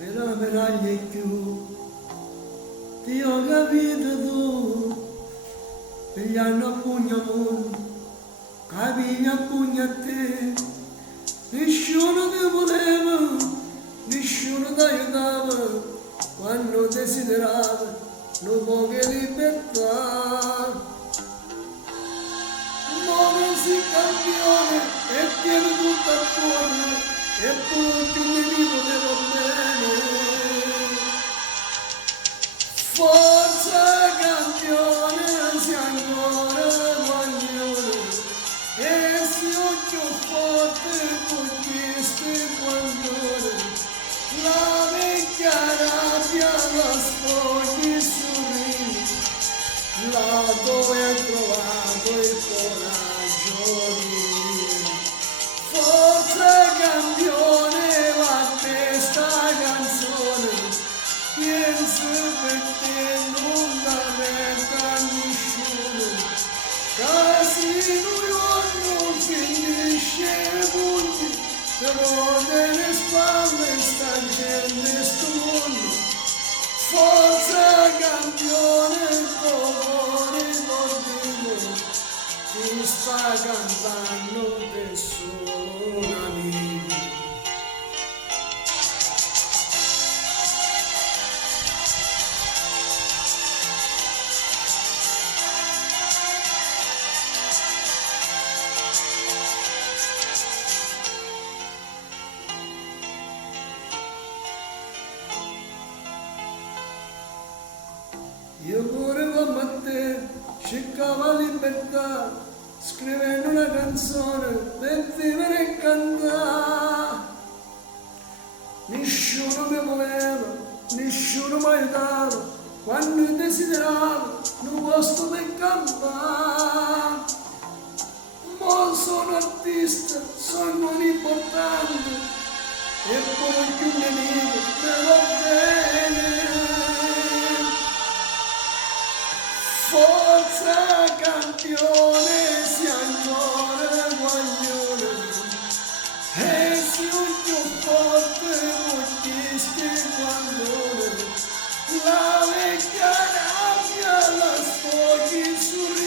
per la medaglia in più. Ti ho capito tu, pigliando a pugno a mondo, capigli a pugno a te. Nessuno ti voleva, nessuno ti aiutava, quando desiderava una poca libertà. Muove si campione e tiene tutto attorno, e poi più nemico te va bene. Forza campione, si ancora guaglione, e si occhio forte con queste guaglione. La vecchia rabbia la spogli sorride, là dove hai trovato il coraggio di dire. Forza campione, va questa canzone, penso per te non la metta nessuno, casi non finisce punti, però nelle spalle sta gente sto mondo. Forza campione, cuore d'ordine, ti sta cantando per solo un amico. Io pure come a te cercavo libertà, scrivendo una canzone per vivere e cantare. Nessuno mi voleva, nessuno mi aiutava, quando desideravo un posto per campare. Ma sono artista, sono un importante, e poi più nemico me va bene. Forza campione, si ancora guaglione, e si un più forte buttiste guaglione. La vecchia rabbia la sfoghi sul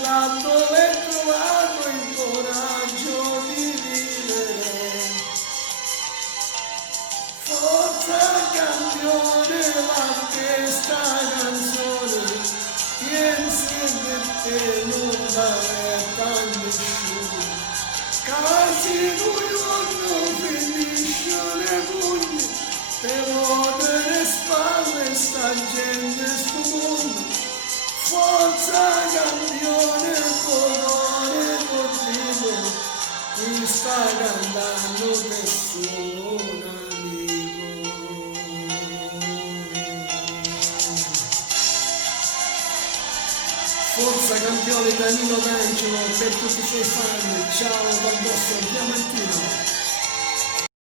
là dove hai trovato il coraggio di vivere. Forza campione, va questa canzone, pensi per te non dare nessuno, casi non finisce le pugni, però nelle spalle sta gente sto mondo. Forza campione, colore continuo, ti sta cantando per solo un amico. Forza campione, Danilo D'Angelo, per tutti i suoi fan, ciao dal vostro Diamantino.